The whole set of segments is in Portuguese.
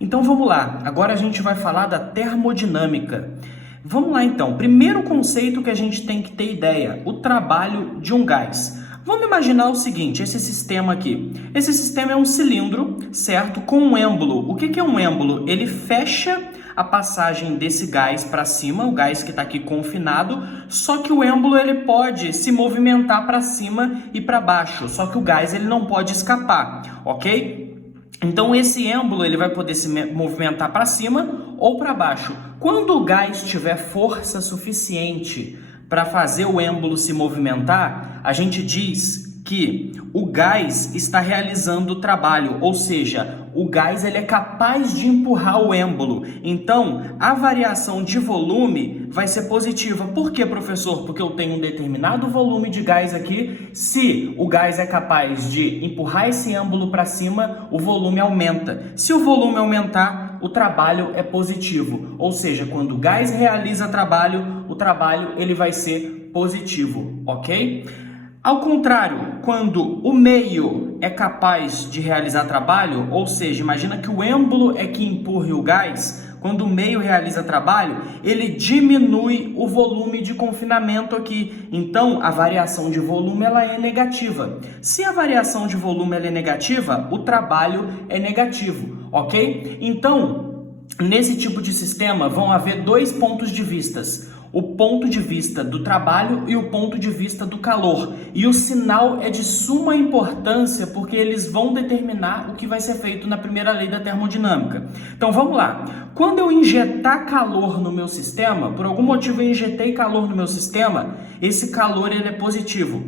Então vamos lá, agora a gente vai falar da termodinâmica. Vamos lá então, primeiro conceito que a gente tem que ter ideia, o trabalho de um gás. Vamos imaginar o seguinte, esse sistema aqui. Esse sistema é um cilindro, certo? Com um êmbolo. O que é um êmbolo? Ele fecha a passagem desse gás para cima, o gás que está aqui confinado, só que o êmbolo ele pode se movimentar para cima e para baixo, só que o gás ele não pode escapar, ok? Então esse êmbolo ele vai poder se movimentar para cima ou para baixo. Quando o gás tiver força suficiente para fazer o êmbolo se movimentar, a gente diz que o gás está realizando o trabalho, ou seja, o gás ele é capaz de empurrar o êmbolo. Então, a variação de volume vai ser positiva. Por quê, professor? Porque eu tenho um determinado volume de gás aqui. Se o gás é capaz de empurrar esse êmbolo para cima, o volume aumenta. Se o volume aumentar, o trabalho é positivo. Ou seja, quando o gás realiza trabalho, o trabalho ele vai ser positivo, ok? Ao contrário, quando o meio é capaz de realizar trabalho, ou seja, imagina que o êmbolo é que empurre o gás, quando o meio realiza trabalho, ele diminui o volume de confinamento aqui. Então, a variação de volume ela é negativa. Se a variação de volume ela é negativa, o trabalho é negativo, ok? Então, nesse tipo de sistema vão haver dois pontos de vistas. O ponto de vista do trabalho e o ponto de vista do calor. E o sinal é de suma importância porque eles vão determinar o que vai ser feito na primeira lei da termodinâmica. Então vamos lá. Quando eu injetar calor no meu sistema, por algum motivo eu injetei calor no meu sistema, esse calor ele é positivo.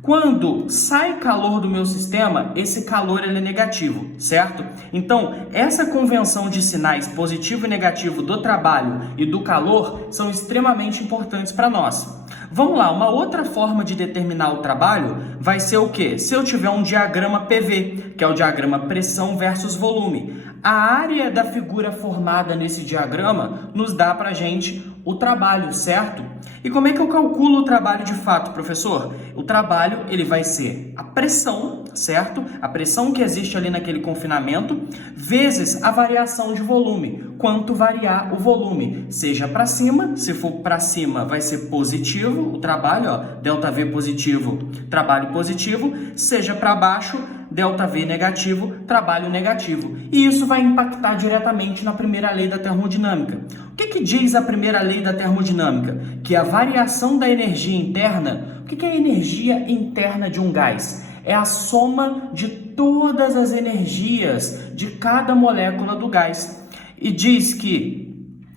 Quando sai calor do meu sistema, esse calor ele é negativo, certo? Então, essa convenção de sinais positivo e negativo do trabalho e do calor são extremamente importantes para nós. Vamos lá, uma outra forma de determinar o trabalho vai ser o quê? Se eu tiver um diagrama PV, que é o diagrama pressão versus volume. A área da figura formada nesse diagrama nos dá para a gente o trabalho, certo? E como é que eu calculo o trabalho de fato, professor? O trabalho ele vai ser a pressão, certo? A pressão que existe ali naquele confinamento, vezes a variação de volume. Quanto variar o volume, seja para cima, se for para cima vai ser positivo o trabalho, ó, ΔV positivo, trabalho positivo, seja para baixo, ΔV negativo, trabalho negativo. E isso vai impactar diretamente na primeira lei da termodinâmica. O que diz a primeira lei da termodinâmica? Que a variação da energia interna, o que é a energia interna de um gás? É a soma de todas as energias de cada molécula do gás. E diz que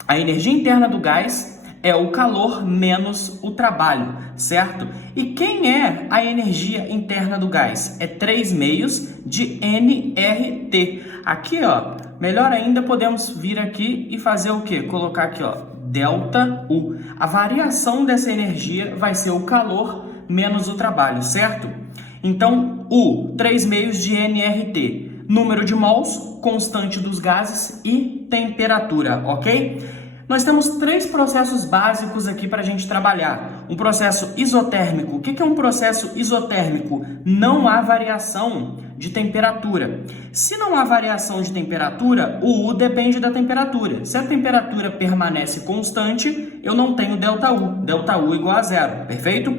a energia interna do gás é o calor menos o trabalho, certo? E quem é a energia interna do gás? É 3 meios de nRT. Aqui, ó, melhor ainda, podemos vir aqui e fazer o quê? Colocar aqui, ó, ΔU. A variação dessa energia vai ser o calor menos o trabalho, certo? Então, U, 3 meios de nRT. Número de mols, constante dos gases e temperatura, ok? Nós temos 3 processos básicos aqui para a gente trabalhar. Um processo isotérmico. O que é um processo isotérmico? Não há variação de temperatura. Se não há variação de temperatura, o U depende da temperatura. Se a temperatura permanece constante, eu não tenho ΔU. ΔU igual a zero, perfeito?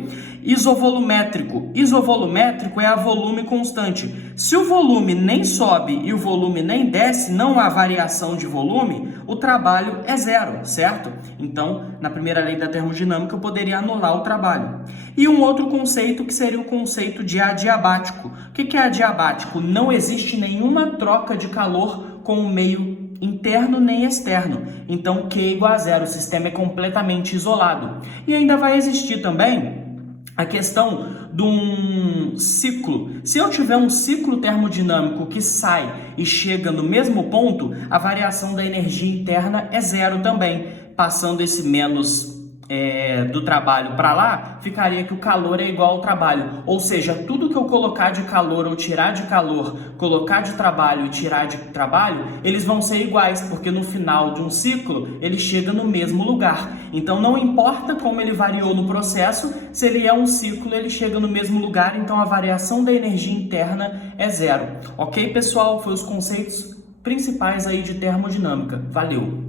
Isovolumétrico. Isovolumétrico é a volume constante. Se o volume nem sobe e o volume nem desce, não há variação de volume, o trabalho é zero, certo? Então, na primeira lei da termodinâmica, eu poderia anular o trabalho. E um outro conceito que seria o conceito de adiabático. O que é adiabático? Não existe nenhuma troca de calor com o meio interno nem externo. Então, Q igual a zero, o sistema é completamente isolado. E ainda vai existir também a questão de um ciclo. Se eu tiver um ciclo termodinâmico que sai e chega no mesmo ponto, a variação da energia interna é zero também. Passando esse menos do trabalho para lá, ficaria que o calor é igual ao trabalho. Ou seja, tudo que eu colocar de calor ou tirar de calor, colocar de trabalho e tirar de trabalho, eles vão ser iguais, porque no final de um ciclo, ele chega no mesmo lugar. Então, não importa como ele variou no processo, se ele é um ciclo, ele chega no mesmo lugar, então a variação da energia interna é zero. Ok, pessoal? Foi os conceitos principais aí de termodinâmica. Valeu!